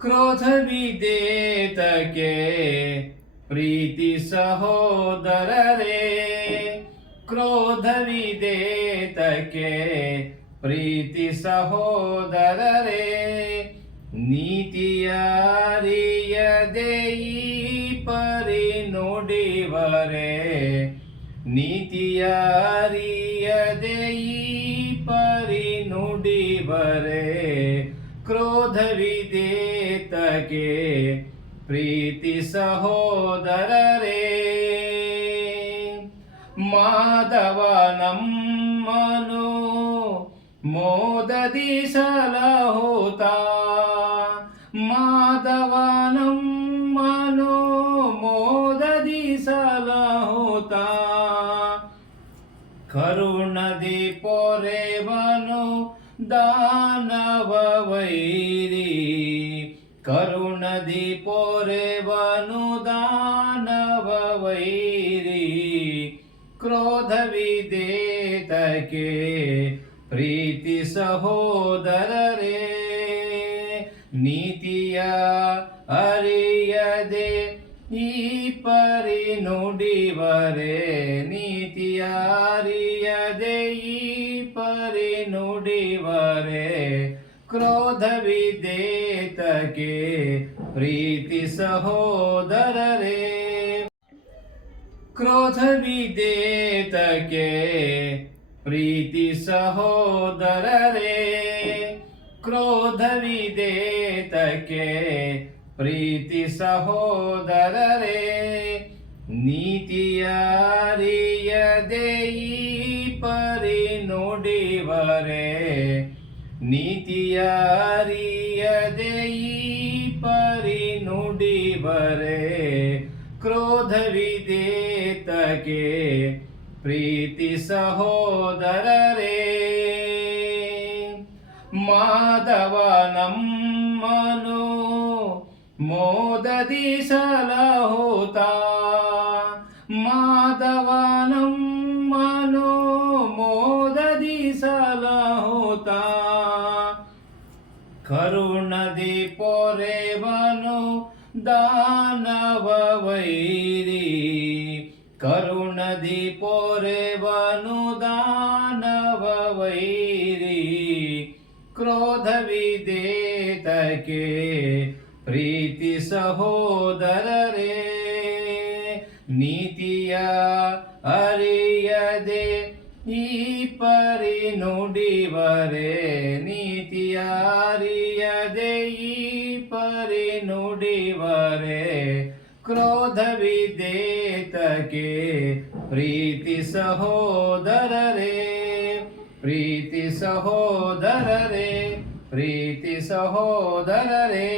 ಕ್ರೋಧವಿದೇತಕ್ಕೆ ಪ್ರೀತಿ ಸಹೋದರರೇ, ಕ್ರೋಧವಿದೇತಕ್ಕೆ ಪ್ರೀತಿ ಸಹೋದರರೇ, ನೀತಿಯ ಅರಿಯದೆ ಈ ಪರಿ ನುಡಿವರೆ, ನೀತಿಯ ಅರಿಯದೆ ಈ ಪರಿ ನುಡಿವರೆ, ಕ್ರೋಧವಿದೇತಕ್ಕೆ ಪ್ರೀತಿ ಸಹೋದರರೇ. ಮಾಧವ ನಮ್ಮನು ಮೋದದಿ ಸಲಹುತ, ಮಾಧವ ನಮ್ಮನು ಮೋದದಿ ಸಲಹುತ, ಕರುಣದಿ ಪೊರೆವನು ದಾನವ ವೈರಿ, ಕರುಣದಿ ಪೊರೆವನು ದಾನವ ವೈರಿ, ಕ್ರೋಧವಿದೇತಕ್ಕೆ ಪ್ರೀತಿ ಸಹೋದರರೇ, ನೀತಿಯ ಅರಿಯದೆ ಈ ಪರಿ ನುಡಿವರೆ, ನೀತಿಯ ಅರಿಯದೆ ಈ ಪರಿ ನುಡಿವರೆ, ಕ್ರೋಧವಿದೇತಕ್ಕೆ ಪ್ರೀತಿ ಸಹೋದರರೇ. ಕ್ರೋಧವಿದೇತಕ್ಕೆ ಪ್ರೀತಿ ಸಹೋದರರೇ, ಕ್ರೋಧವಿದೇತಕ್ಕೆ ಪ್ರೀತಿ ಸಹೋದರರೇ, ನೀತಿಯ ಅರಿಯದೆ ಈ ಪರಿ ನುಡಿವರೆ, ನೀತಿಯ ಅರಿಯದೆ ಈ ಪರಿ ನುಡಿವರೆ, ಕ್ರೋಧವಿದೇತಕ್ಕೆ ಪ್ರೀತಿ ಸಹೋದರರೇ. ಮಾಧವ ನಮ್ಮನು ಮೋದದಿ ಸಲಹುತ, ಮಾಧವ ನಮ್ಮನು ಮೋದದಿ ಸಲಹುತ, ಕರುಣದಿ ಪೊರೆವನು ದಾನವ ವೈರಿ, ಕರುಣದಿ ಪೊರೆವನು ದಾನವ ವೈರಿ, ಕ್ರೋಧವಿದೇತಕ್ಕೆ ಪ್ರೀತಿ ಸಹೋದರರೇ, ನೀತಿಯ ಅರಿಯದೆ ಈ ಪರಿ ನುಡಿವರೆ, ನೀತಿಯ ಅರಿಯದೆ ಈ ಪರಿ ನುಡಿವರೆ, ಕ್ರೋಧವಿದೇತಕ್ಕೆ ಪ್ರೀತಿ ಸಹೋದರರೇ, ಪ್ರೀತಿ ಸಹೋದರರೇ, ಪ್ರೀತಿ ಸಹೋದರರೇ.